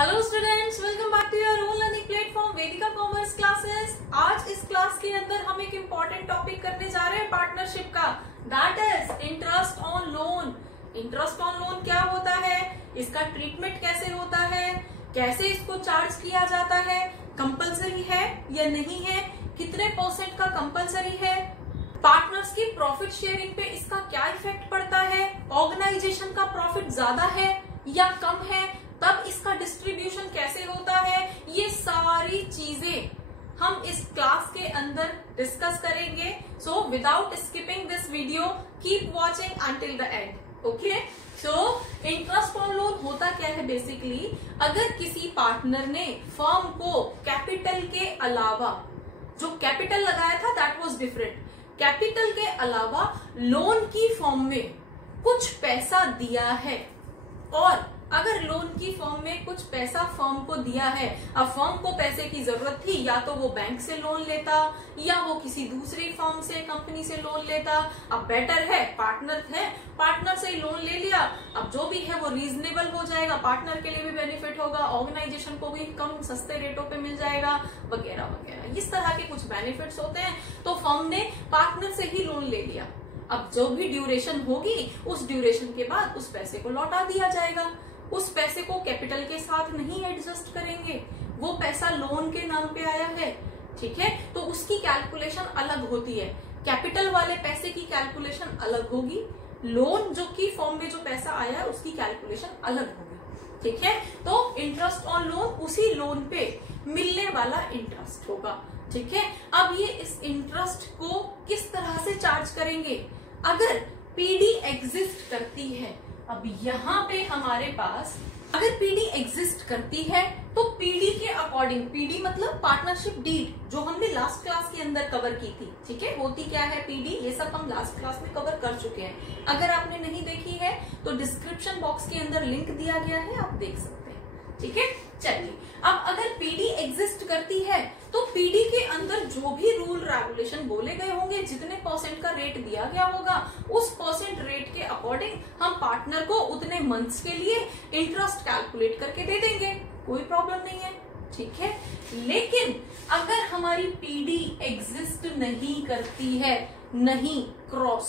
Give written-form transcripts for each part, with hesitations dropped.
Hello students, welcome back to your own learning platform Vedika commerce classes. आज इस class के अंदर हम एक इम्पॉर्टेंट टॉपिक करने जा रहे हैं पार्टनरशिप का, that is interest on loan. Interest on loan क्या होता है, इसका ट्रीटमेंट कैसे होता है, कैसे इसको चार्ज किया जाता है, कंपलसरी है या नहीं है, कितने % का कंपलसरी है, पार्टनर्स की प्रॉफिट शेयरिंग पे इसका क्या इफेक्ट पड़ता है, ऑर्गेनाइजेशन का प्रॉफिट ज्यादा है या कम है, तब इसका डिस्ट्रीब्यूशन कैसे होता है, ये सारी चीजें हम इस क्लास के अंदर डिस्कस करेंगे। So without skipping this video, keep watching until the end. Okay, so interest on loan होता क्या है बेसिकली, अगर किसी पार्टनर ने फर्म को कैपिटल के अलावा, जो कैपिटल लगाया था दैट वाज डिफरेंट, कैपिटल के अलावा लोन की फॉर्म में कुछ पैसा दिया है, और अगर लोन की फॉर्म में कुछ पैसा फर्म को दिया है, अब फर्म को पैसे की जरूरत थी, या तो वो बैंक से लोन लेता या वो किसी दूसरी फर्म से, कंपनी से लोन लेता। अब बेटर है पार्टनर से ही लोन ले लिया, अब जो भी है वो रीजनेबल हो जाएगा, पार्टनर के लिए भी बेनिफिट होगा, ऑर्गेनाइजेशन को भी कम सस्ते रेटों पे मिल जाएगा, वगैरह वगैरह। इस तरह के कुछ बेनिफिट्स होते हैं, तो फर्म ने पार्टनर से ही लोन ले लिया। अब जो भी ड्यूरेशन होगी, उस ड्यूरेशन के बाद उस पैसे को लौटा दिया जाएगा। उस पैसे को कैपिटल के साथ नहीं एडजस्ट करेंगे, वो पैसा लोन के नाम पे आया है, ठीक है, तो उसकी कैलकुलेशन अलग होती है। कैपिटल वाले पैसे की कैलकुलेशन अलग होगी, लोन जो की फॉर्म में जो पैसा आया है उसकी कैलकुलेशन अलग होगी, ठीक है। तो इंटरेस्ट ऑन लोन उसी लोन पे मिलने वाला इंटरेस्ट होगा, ठीक है। अब ये इस इंटरेस्ट को किस तरह से चार्ज करेंगे, अगर पीडी एग्जिस्ट करती है। अब यहाँ पे हमारे पास अगर पीडी एग्जिस्ट करती है तो पीडी के अकॉर्डिंग, पीडी मतलब पार्टनरशिप डीड, जो हमने लास्ट क्लास के अंदर कवर की थी, ठीक है, होती क्या है पीडी, ये सब हम लास्ट क्लास में कवर कर चुके हैं। अगर आपने नहीं देखी है तो डिस्क्रिप्शन बॉक्स के अंदर लिंक दिया गया है, आप देख सकते हैं, ठीक है। चलिए, अब अगर पीडी एग्जिस्ट करती है तो पीडी के अंदर जो भी रूल रेगुलेशन बोले गए होंगे, जितने % का रेट दिया गया होगा, उस % रेट के अकॉर्डिंग हम पार्टनर को उतने मंथ्स के लिए इंटरेस्ट कैलकुलेट करके दे देंगे, कोई प्रॉब्लम नहीं है, ठीक है। लेकिन अगर हमारी पीडी एग्जिस्ट नहीं करती है, नहीं क्रॉस,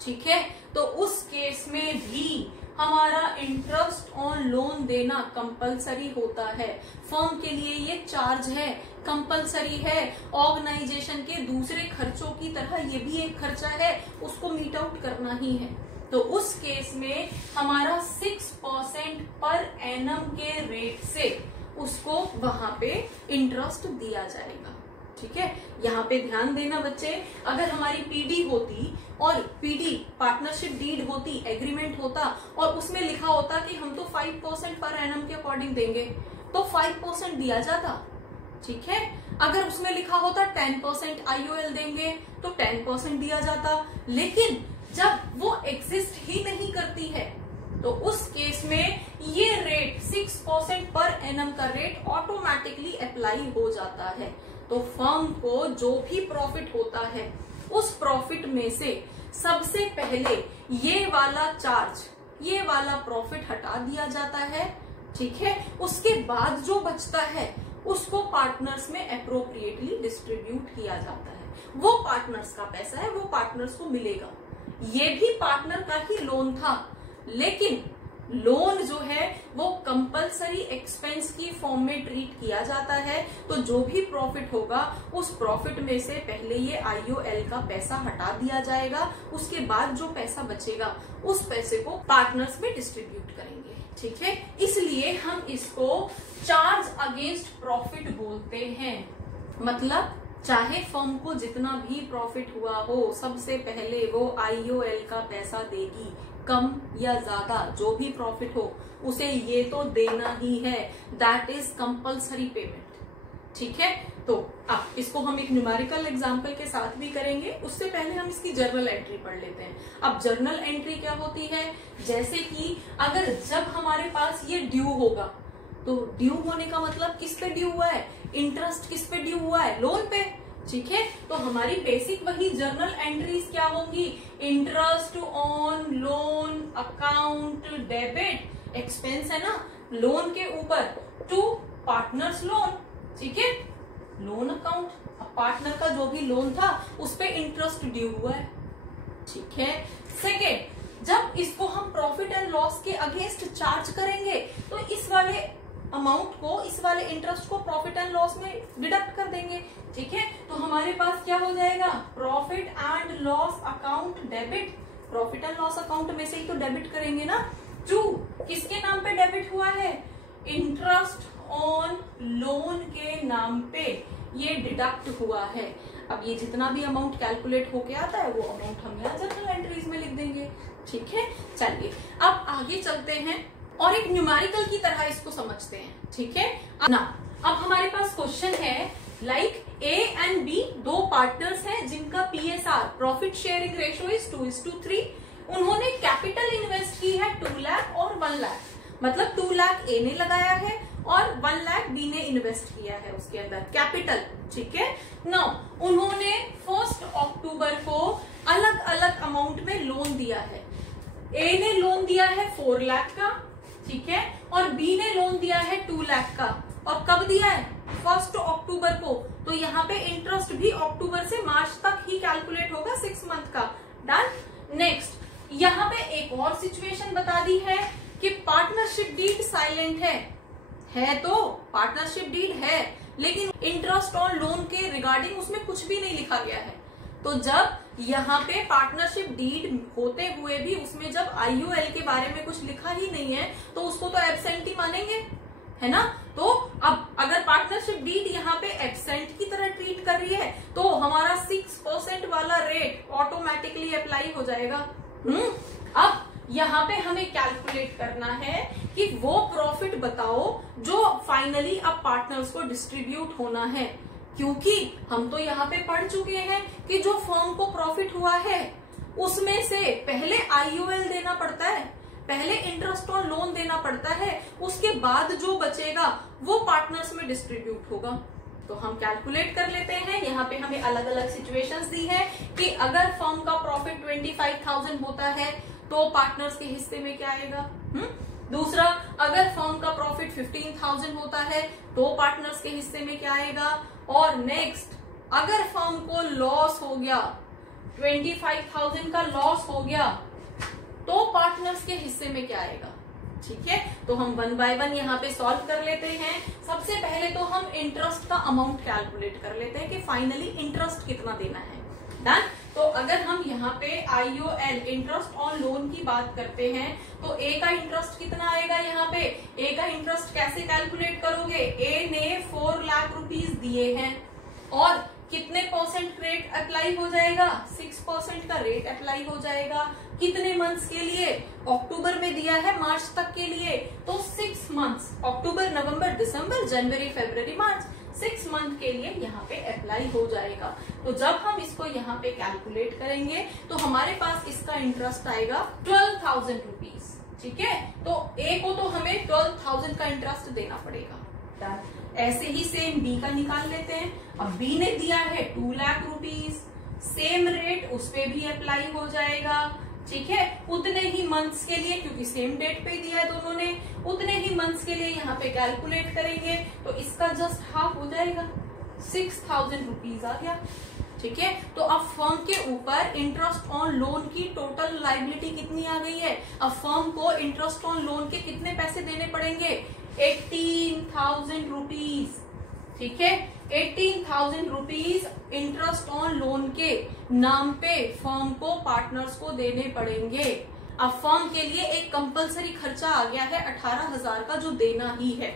ठीक है, तो उस केस में भी हमारा इंटरेस्ट ऑन लोन देना कंपलसरी होता है। फर्म के लिए ये चार्ज है, कंपलसरी है, ऑर्गेनाइजेशन के दूसरे खर्चों की तरह ये भी एक खर्चा है, उसको मीट आउट करना ही है। तो उस केस में हमारा 6% पर एनम के रेट से उसको वहां पे इंटरेस्ट दिया जाएगा, ठीक है। यहाँ पे ध्यान देना बच्चे, अगर हमारी पीडी होती और पीडी पार्टनरशिप डीड होती, एग्रीमेंट होता, और उसमें लिखा होता कि हम तो 5% पर एनम के अकॉर्डिंग देंगे, तो 5% दिया जाता, ठीक है। अगर उसमें लिखा होता 10% IOL देंगे तो 10% दिया जाता। लेकिन जब वो एग्जिस्ट ही नहीं करती है तो उस केस में ये रेट 6% पर एनम का रेट ऑटोमेटिकली अप्लाई हो जाता है। तो फर्म को जो भी प्रॉफिट होता है, उस प्रॉफिट में से सबसे पहले ये वाला चार्ज, ये वाला प्रॉफिट हटा दिया जाता है, ठीक है। उसके बाद जो बचता है उसको पार्टनर्स में एप्रोप्रिएटली डिस्ट्रीब्यूट किया जाता है। वो पार्टनर्स का पैसा है, वो पार्टनर्स को मिलेगा। ये भी पार्टनर का ही लोन था, लेकिन लोन जो है वो कंपलसरी एक्सपेंस की फॉर्म में ट्रीट किया जाता है। तो जो भी प्रॉफिट होगा, उस प्रॉफिट में से पहले ये IOL का पैसा हटा दिया जाएगा, उसके बाद जो पैसा बचेगा उस पैसे को पार्टनर्स में डिस्ट्रीब्यूट करेंगे, ठीक है। इसलिए हम इसको चार्ज अगेंस्ट प्रॉफिट बोलते हैं। मतलब चाहे फर्म को जितना भी प्रॉफिट हुआ हो, सबसे पहले वो IOL का पैसा देगी, कम या ज्यादा जो भी प्रॉफिट हो उसे ये तो देना ही है, दैट इज कंपलसरी पेमेंट, ठीक है। तो अब इसको हम एक न्यूमेरिकल एग्जांपल के साथ भी करेंगे, उससे पहले हम इसकी जर्नल एंट्री पढ़ लेते हैं। अब जर्नल एंट्री क्या होती है, जैसे कि अगर जब हमारे पास ये ड्यू होगा, तो ड्यू होने का मतलब किस पे ड्यू हुआ है, इंटरेस्ट किस पे ड्यू हुआ है, लोन पे, ठीक है। तो हमारी बेसिक वही जर्नल एंट्रीज क्या होंगी, interest on loan account debit, expense है ना, लोन के ऊपर टू पार्टनर्स लोन, ठीक है, लोन अकाउंट। अब पार्टनर का जो भी लोन था उस पे इंटरेस्ट ड्यू हुआ है, ठीक है। सेकेंड, जब इसको हम प्रॉफिट एंड लॉस के अगेंस्ट चार्ज करेंगे तो इस वाले अमाउंट को, इस वाले इंटरेस्ट को प्रॉफिट एंड लॉस में डिडक्ट कर देंगे, ठीक है। तो हमारे पास क्या हो जाएगा, profit and loss account debit, profit and loss account में से ही तो डेबिट करेंगे ना। टू, किसके नाम पे डेबिट हुआ है, इंटरेस्ट ऑन लोन के नाम पे ये डिडक्ट हुआ है। अब ये जितना भी अमाउंट कैलकुलेट होके आता है वो अमाउंट हम यहाँ जर्नल एंट्रीज में लिख देंगे, ठीक है। चलिए अब आगे चलते हैं और एक न्यूमेरिकल की तरह इसको समझते हैं, ठीक है ना। अब हमारे पास क्वेश्चन है लाइक ए एंड बी, दो पार्टनर्स हैं जिनका PSR, profit sharing ratio is 2:3। उन्होंने कैपिटल इन्वेस्ट की है 2 लाख और 1 लाख, मतलब 2 लाख ए ने लगाया है और 1 लाख बी ने इन्वेस्ट किया है उसके अंदर कैपिटल, ठीक है। नाउ उन्होंने 1 अक्टूबर को अलग अलग अमाउंट में लोन दिया है। ए ने लोन दिया है 4 लाख का, ठीक है, और बी ने लोन दिया है 2 लाख का। और कब दिया है, 1 अक्टूबर को। तो यहाँ पे इंटरेस्ट भी अक्टूबर से मार्च तक ही कैलकुलेट होगा, 6 मंथ का। डन। नेक्स्ट, यहाँ पे एक और सिचुएशन बता दी है कि पार्टनरशिप डीड साइलेंट है तो पार्टनरशिप डीड है, लेकिन इंटरेस्ट ऑन लोन के रिगार्डिंग उसमें कुछ भी नहीं लिखा गया है। तो जब यहाँ पे पार्टनरशिप डीड होते हुए भी उसमें जब आईयूएल के बारे में कुछ लिखा ही नहीं है तो उसको तो एब्सेंट ही मानेंगे, है ना। तो अब अगर पार्टनरशिप डीड यहाँ पे एब्सेंट की तरह ट्रीट कर रही है तो हमारा 6% वाला रेट ऑटोमेटिकली अप्लाई हो जाएगा। अब यहाँ पे हमें कैलकुलेट करना है कि वो प्रॉफिट बताओ जो फाइनली अब पार्टनर्स को डिस्ट्रीब्यूट होना है, क्योंकि हम तो यहाँ पे पढ़ चुके हैं कि जो फर्म को प्रॉफिट हुआ है उसमें से पहले आईयूएल देना पड़ता है, पहले इंटरेस्ट ऑन लोन देना पड़ता है, उसके बाद जो बचेगा वो पार्टनर्स में डिस्ट्रीब्यूट होगा। तो हम कैलकुलेट कर लेते हैं। यहाँ पे हमें अलग अलग सिचुएशंस दी है कि अगर फर्म का प्रॉफिट 25,000 होता है तो पार्टनर्स के हिस्से में क्या आएगा। दूसरा, अगर फर्म का प्रॉफिट 15,000 होता है तो पार्टनर्स के हिस्से में क्या आएगा। और नेक्स्ट, अगर फर्म को लॉस हो गया, 25,000 का लॉस हो गया तो पार्टनर्स के हिस्से में क्या आएगा, ठीक है। तो हम 1 बाय 1 यहाँ पे सॉल्व कर लेते हैं। सबसे पहले तो हम इंटरेस्ट का अमाउंट कैलकुलेट कर लेते हैं कि फाइनली इंटरेस्ट कितना देना है। डन। तो अगर हम यहाँ पे आईओएल इंटरेस्ट ऑन लोन की बात करते हैं तो ए का इंटरेस्ट कितना आएगा। यहाँ पे ए का इंटरेस्ट कैसे कैलकुलेट करोगे, ए ने 4 लाख रुपीज दिए हैं और कितने परसेंट रेट अप्लाई हो जाएगा, 6% का रेट अप्लाई हो जाएगा। कितने मंथ्स के लिए, अक्टूबर में दिया है मार्च तक के लिए, तो 6 मंथ्स, अक्टूबर नवंबर दिसंबर जनवरी फरवरी मार्च, 6 मंथ के लिए यहाँ पे अप्लाई हो जाएगा। तो जब हम इसको यहाँ पे कैलकुलेट करेंगे तो हमारे पास इसका इंटरेस्ट आएगा 12,000 रुपीज, ठीक है। तो ए को तो हमें 12,000 का इंटरेस्ट देना पड़ेगा। ऐसे ही सेम बी का निकाल लेते हैं। अब बी ने दिया है 2 लाख रुपीज, सेम रेट उस पे भी अप्लाई हो जाएगा, ठीक है। उतने ही मंथ्स के लिए, क्योंकि सेम डेट पे दिया है दोनों ने, उतने ही मंथ्स के लिए यहाँ पे कैलकुलेट करेंगे तो इसका जस्ट हाफ हो जाएगा, 6,000 रुपीज आ गया, ठीक है। तो अब फर्म के ऊपर इंटरेस्ट ऑन लोन की टोटल लायबिलिटी कितनी आ गई है। अब फर्म को इंटरेस्ट ऑन लोन के कितने पैसे देने पड़ेंगे, 18,000 रुपीज, ठीक है। 18,000 रुपीज इंटरेस्ट ऑन लोन के नाम पे फर्म को, पार्टनर्स को देने पड़ेंगे। अब फर्म के लिए एक कंपलसरी खर्चा आ गया है 18,000 का जो देना ही है,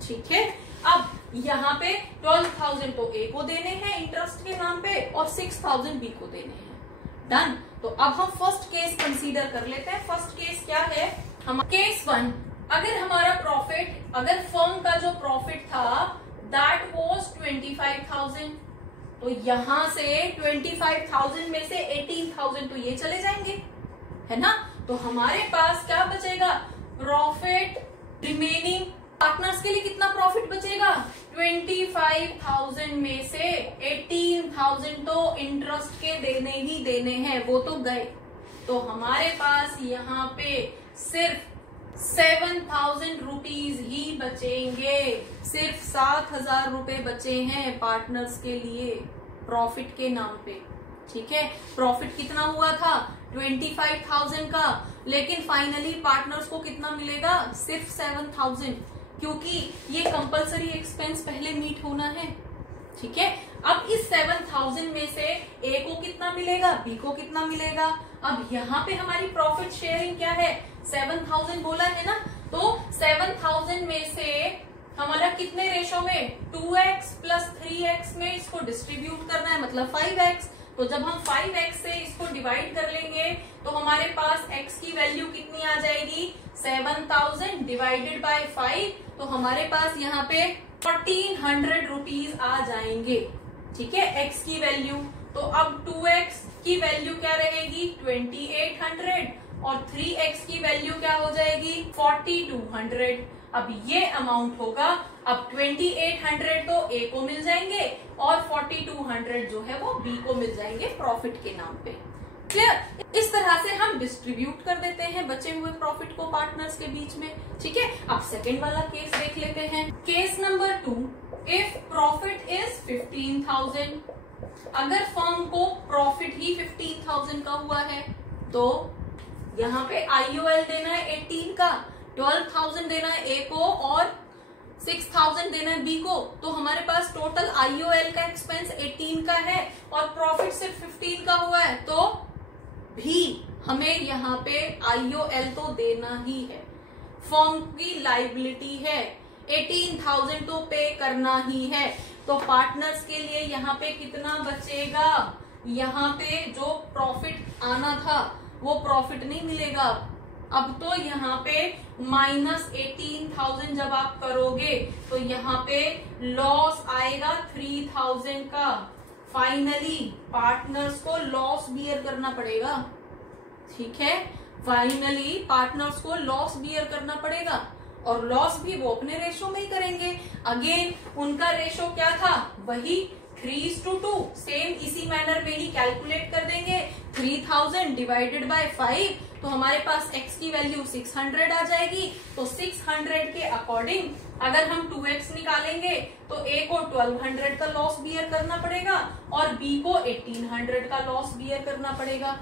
ठीक है। अब यहाँ पे 12,000 तो ए को देने हैं इंटरेस्ट के नाम पे और 6,000 बी को देने हैं। डन। तो अब हम फर्स्ट केस कंसीडर कर लेते हैं। फर्स्ट केस क्या है, हम केस 1, अगर हमारा प्रॉफिट, अगर फर्म का जो प्रॉफिट था दैट वाज 25,000, तो यहां से 25,000 में से 18,000 तो ये चले जाएंगे, है ना। तो हमारे पास क्या बचेगा, प्रॉफिट रिमेनिंग। पार्टनर्स के लिए कितना प्रॉफिट बचेगा, 25,000 में से 18,000 तो इंटरेस्ट के देने ही देने हैं, वो तो गए। तो हमारे पास यहाँ पे सिर्फ 7,000 रुपीज ही बचेंगे। सिर्फ 7,000 रुपए बचे हैं पार्टनर्स के लिए प्रॉफिट के नाम पे। ठीक है, प्रॉफिट कितना हुआ था 25,000 का, लेकिन फाइनली पार्टनर्स को कितना मिलेगा सिर्फ 7,000, क्योंकि ये कंपलसरी एक्सपेंस पहले मीट होना है। ठीक है, अब इस 7,000 में से ए को कितना मिलेगा, बी को कितना मिलेगा। अब यहाँ पे हमारी प्रॉफिट शेयरिंग क्या है, 7,000 बोला है ना, तो 7,000 में से हमारा कितने रेशो में 2x प्लस 3x में इसको डिस्ट्रीब्यूट करना है, मतलब 5x। तो जब हम 5x से इसको डिवाइड कर लेंगे तो हमारे पास x की वैल्यू कितनी आ जाएगी 7,000 डिवाइडेड बाय 5, तो हमारे पास यहाँ पे 1,400 रुपीज आ जाएंगे। ठीक है, x की वैल्यू। तो अब 2x की वैल्यू क्या रहेगी 2,800 और 3x की वैल्यू क्या हो जाएगी 4,200। अब ये अमाउंट होगा, अब 2,800 तो A को मिल जाएंगे और 4,200 जो है वो B को मिल जाएंगे प्रॉफिट के नाम पे। क्लियर? इस तरह से हम डिस्ट्रीब्यूट कर देते हैं बचे हुए प्रॉफिट को पार्टनर्स के बीच में। ठीक है, अब सेकेंड वाला केस देख लेते हैं। Case number 2, if profit is 15,000, अगर फर्म को प्रॉफिट ही 15,000 का हुआ है तो यहाँ पे IOL देना है 18 का, 12,000 देना है A को और 6,000 देना है B को। तो हमारे पास टोटल IOL का एक्सपेंस 18 का है और प्रॉफिट सिर्फ 15 का हुआ है, तो भी हमें यहाँ पे IOL तो देना ही है। फर्म की लाइबिलिटी है, 18,000 तो पे करना ही है। तो पार्टनर्स के लिए यहाँ पे कितना बचेगा, यहाँ पे जो प्रॉफिट आना था वो प्रॉफिट नहीं मिलेगा। अब तो यहाँ पे -18,000 जब आप करोगे तो यहाँ पे लॉस आएगा 3,000 का। फाइनली पार्टनर्स को लॉस बियर करना पड़ेगा। ठीक है, फाइनली पार्टनर्स को लॉस बियर करना पड़ेगा और लॉस भी वो अपने रेशो में ही करेंगे। अगेन उनका रेशो क्या था, वही 3:2, सेम इसी मैनर में ही कैलकुलेट कर देंगे। 3,000 डिवाइडेड बाय 5, तो हमारे पास x की वैल्यू 600 आ जाएगी। तो 600 के अकॉर्डिंग अगर हम 2x निकालेंगे तो A को 1,200 का लॉस बियर करना पड़ेगा और B को 1,800 का लॉस बियर करना पड़ेगा।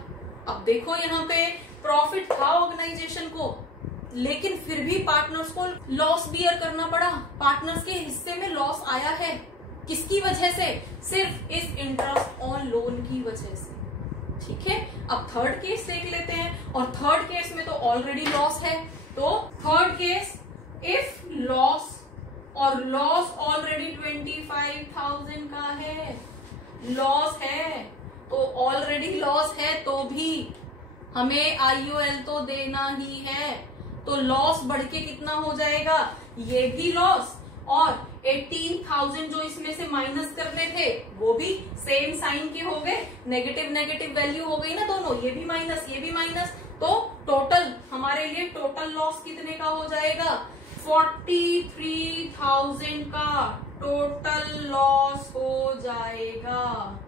अब देखो यहाँ पे प्रॉफिट था ऑर्गेनाइजेशन को, लेकिन फिर भी पार्टनर्स को लॉस बियर करना पड़ा। पार्टनर्स के हिस्से में लॉस आया है, किसकी वजह से, सिर्फ इस इंटरेस्ट ऑन लोन की वजह से। ठीक है, अब थर्ड केस देख लेते हैं, और थर्ड केस में तो ऑलरेडी लॉस है। तो थर्ड केस, इफ लॉस, और लॉस ऑलरेडी 25,000 का है, लॉस है तो ऑलरेडी लॉस है तो भी हमें IOL तो देना ही है। तो लॉस बढ़ के कितना हो जाएगा, ये भी लॉस और 18,000 जो इसमें से माइनस करने थे वो भी सेम साइन के हो गए, नेगेटिव नेगेटिव वैल्यू हो गई ना दोनों, ये भी माइनस ये भी माइनस। तो टोटल हमारे लिए टोटल लॉस कितने का हो जाएगा 43,000 का टोटल लॉस हो जाएगा।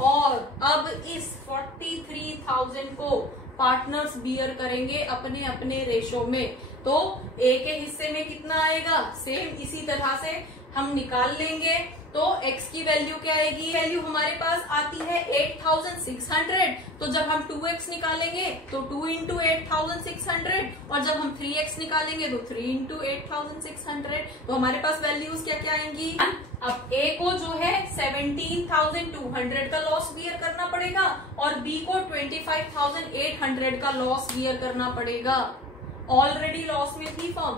और अब इस 43,000 को पार्टनर्स बियर करेंगे अपने अपने रेशो में। तो ए के हिस्से में कितना आएगा, सेम इसी तरह से हम निकाल लेंगे। तो x की वैल्यू क्या आएगी, वैल्यू हमारे पास आती है 8,600। तो जब हम 2x निकालेंगे तो 2 × 8,600 और जब हम 3x निकालेंगे तो 3 × 8,600। तो हमारे पास वैल्यूज क्या क्या आएंगी। अब A को जो है 17,200 का लॉस बियर करना पड़ेगा और B को 25,800 का लॉस बियर करना पड़ेगा। ऑलरेडी लॉस में थी फर्म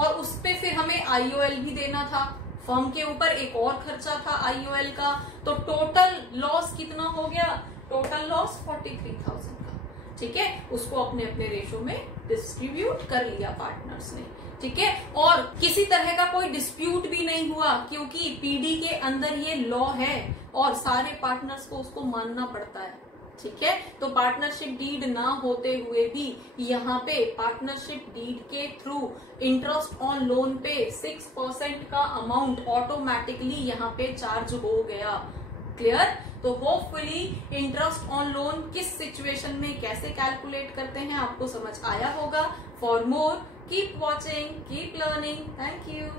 और उस पे फिर हमें IOL भी देना था। फर्म के ऊपर एक और खर्चा था IOL का। तो टोटल लॉस कितना हो गया, टोटल लॉस 43,000 का। ठीक है, उसको अपने अपने रेशो में डिस्ट्रीब्यूट कर लिया पार्टनर्स ने। ठीक है, और किसी तरह का कोई डिस्प्यूट भी नहीं हुआ क्योंकि PD के अंदर ये लॉ है और सारे पार्टनर्स को उसको मानना पड़ता है। ठीक है, तो पार्टनरशिप डीड ना होते हुए भी यहाँ पे पार्टनरशिप डीड के थ्रू इंटरेस्ट ऑन लोन पे 6% का अमाउंट ऑटोमेटिकली यहाँ पे चार्ज हो गया। क्लियर? तो होपफुली इंटरेस्ट ऑन लोन किस सिचुएशन में कैसे कैलकुलेट करते हैं आपको समझ आया होगा। For more Keep watching, keep learning. Thank you.